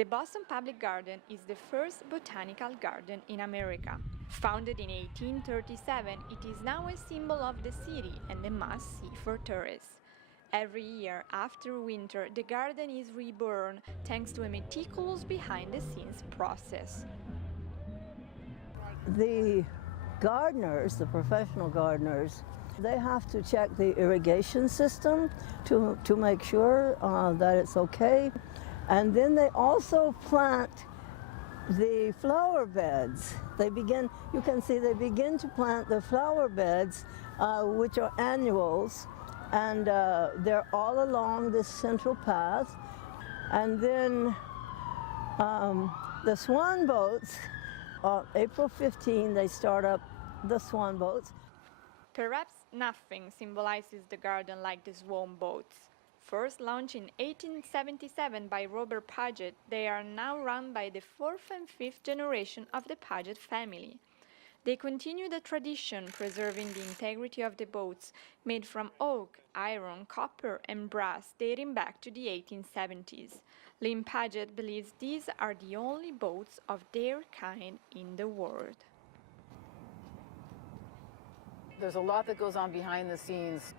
The Boston Public Garden is the first botanical garden in America. Founded in 1837, it is now a symbol of the city and a must-see for tourists. Every year after winter, the garden is reborn thanks to a meticulous behind-the-scenes process. The gardeners, the professional gardeners, they have to check the irrigation system to make sure that it's okay. And then they also plant the flower beds. You can see they begin to plant the flower beds, which are annuals, and they're all along this central path. And then the Swan Boats, April 15, they start up the Swan Boats. Perhaps nothing symbolizes the garden like the Swan Boats. First launched in 1877 by Robert Paget, they are now run by the fourth and fifth generation of the Paget family. They continue the tradition, preserving the integrity of the boats, made from oak, iron, copper, and brass dating back to the 1870s. Lynn Paget believes these are the only boats of their kind in the world. There's a lot that goes on behind the scenes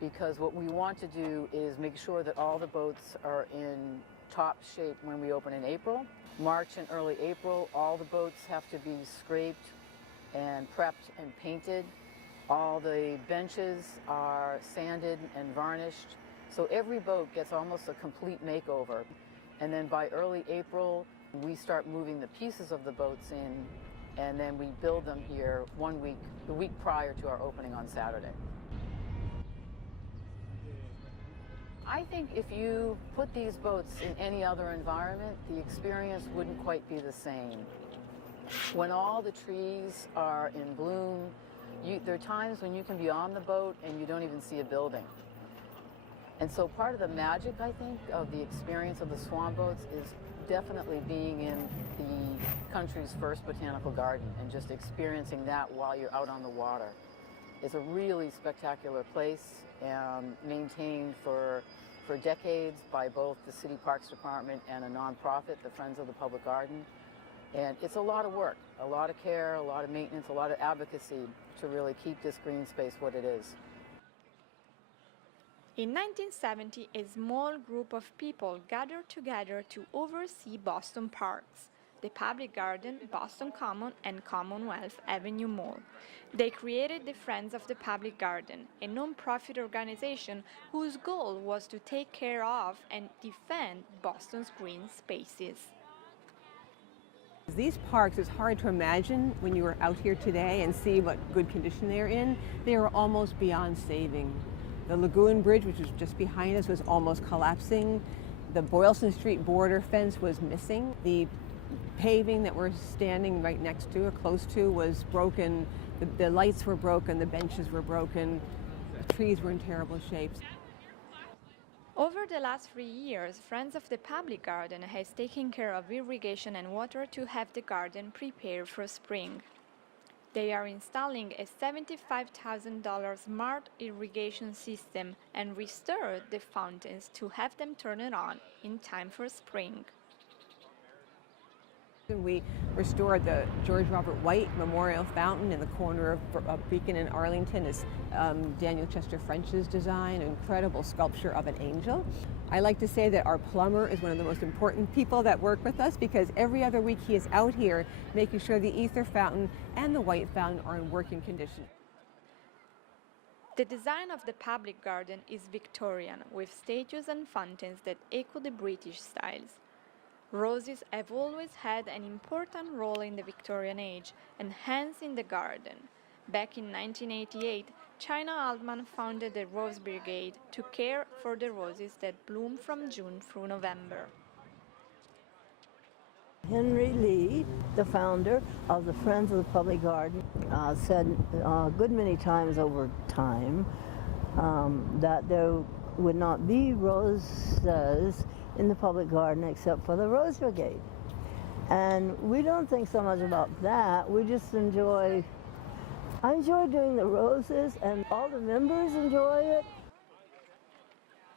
because what we want to do is make sure that all the boats are in top shape when we open in April. March and early April, all the boats have to be scraped and prepped and painted. All the benches are sanded and varnished. So every boat gets almost a complete makeover. And then by early April, we start moving the pieces of the boats in, and then we build them here the week prior to our opening on Saturday. I think if you put these boats in any other environment, the experience wouldn't quite be the same. When all the trees are in bloom, there are times when you can be on the boat and you don't even see a building. And so part of the magic, I think, of the experience of the Swan Boats is definitely being in the country's first botanical garden and just experiencing that while you're out on the water. It's a really spectacular place, maintained for decades by both the City Parks Department and a nonprofit, the Friends of the Public Garden. And it's a lot of work, a lot of care, a lot of maintenance, a lot of advocacy to really keep this green space what it is. In 1970, a small group of people gathered together to oversee Boston parks, the Public Garden, Boston Common, and Commonwealth Avenue Mall. They created the Friends of the Public Garden, a non-profit organization whose goal was to take care of and defend Boston's green spaces. These parks, it's hard to imagine when you are out here today and see what good condition they're in. They are almost beyond saving. The Lagoon Bridge, which was just behind us, was almost collapsing. The Boylston Street border fence was missing. The paving that we're standing right next to or close to was broken. The lights were broken, the benches were broken, the trees were in terrible shape. Over the last 3 years, Friends of the Public Garden has taken care of irrigation and water to have the garden prepared for spring. They are installing a $75,000 smart irrigation system and restored the fountains to have them turn it on in time for spring. We restored the George Robert White Memorial Fountain in the corner of Beacon and Arlington. Is Daniel Chester French's design, an incredible sculpture of an angel. I like to say that our plumber is one of the most important people that work with us because every other week he is out here making sure the Ether Fountain and the White Fountain are in working condition. The design of the public garden is Victorian, with statues and fountains that echo the British styles. Roses have always had an important role in the Victorian age, and hence in the garden. Back in 1988, China Altman founded the Rose Brigade to care for the roses that bloom from June through November. Henry Lee, the founder of the Friends of the Public Garden, said a good many times over time that there would not be roses in the public garden except for the Rose Brigade. And we don't think so much about that. We just I enjoy doing the roses and all the members enjoy it.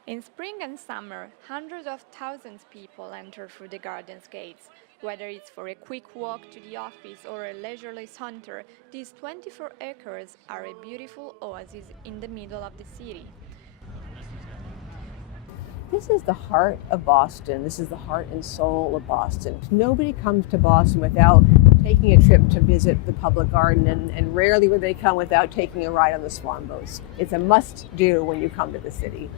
In spring and summer, hundreds of thousands of people enter through the garden's gates. Whether it's for a quick walk to the office or a leisurely saunter, these 24 acres are a beautiful oasis in the middle of the city. This is the heart of Boston. This is the heart and soul of Boston. Nobody comes to Boston without taking a trip to visit the public garden, and rarely would they come without taking a ride on the Swan Boats. It's a must-do when you come to the city.